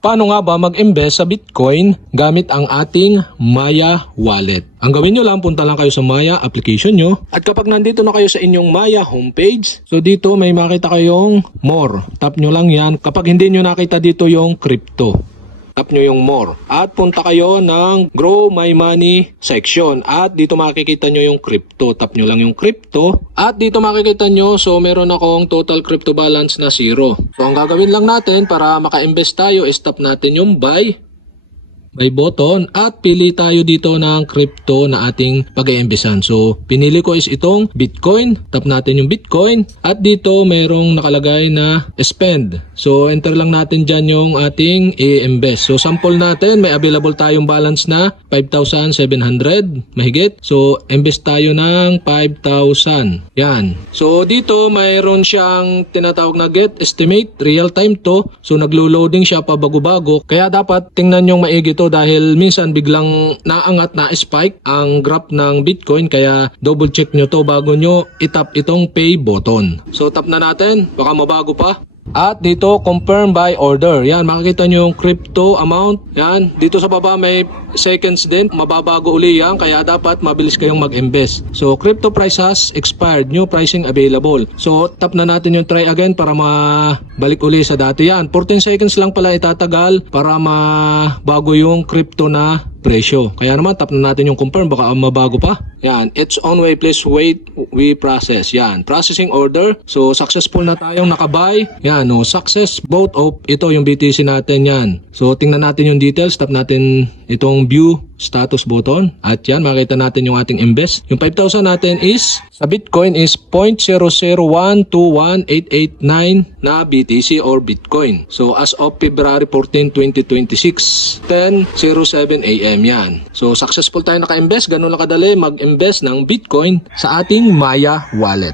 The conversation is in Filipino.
Paano nga ba mag-invest sa Bitcoin gamit ang ating Maya wallet? Ang gawin nyo lang, punta lang kayo sa Maya application nyo. At kapag nandito na kayo sa inyong Maya homepage, so dito may makita kayong more. Tap nyo lang yan. Kapag hindi nyo nakita dito yung crypto, tap nyo yung more. At punta kayo ng Grow My Money section. At dito makikita nyo yung crypto. Tap nyo lang yung crypto. At dito makikita nyo, so meron akong total crypto balance na 0. So ang gagawin lang natin para maka-invest tayo is tap natin yung buy button at pili tayo dito ng crypto na ating pag-iimbisan. So pinili ko is itong Bitcoin. Tap natin yung Bitcoin at dito mayroong nakalagay na spend. So enter lang natin dyan yung ating i-invest. So sample natin, may available tayong balance na 5,700 mahigit. So invest tayo ng 5,000. Yan. So dito mayroon siyang tinatawag na get estimate, real time to. So naglo-loading siya pa bago-bago. Kaya dapat tingnan yung maigi to dahil minsan biglang naangat na spike ang graph ng Bitcoin, kaya double check nyo to bago nyo itap itong pay button. So tap na natin, baka mabago pa. At dito confirm by order. Yan, makikita nyo yung crypto amount. Yan, dito sa baba may seconds din, mababago uli yan, kaya dapat mabilis kayong mag-invest. So crypto price has expired, new pricing available. So tap na natin yung try again para mabalik uli sa dati. Yan, 14 seconds lang pala itatagal para mabago yung crypto na presyo. Kaya naman tap na natin yung confirm, baka mabago pa. Yan, it's on way, please wait, we process. Yan, processing order. So successful na tayong nakabuy. Yan, no, success both of ito yung BTC natin yan. So tingnan natin yung details, tap natin itong view status button at yan, makita natin yung ating invest. Yung 5,000 natin is sa Bitcoin is 0.00121,889 na BTC or Bitcoin. So as of February 14, 2026, 10:07 AM yan. So successful tayo naka-invest. Ganun lang kadali mag-invest ng Bitcoin sa ating Maya wallet.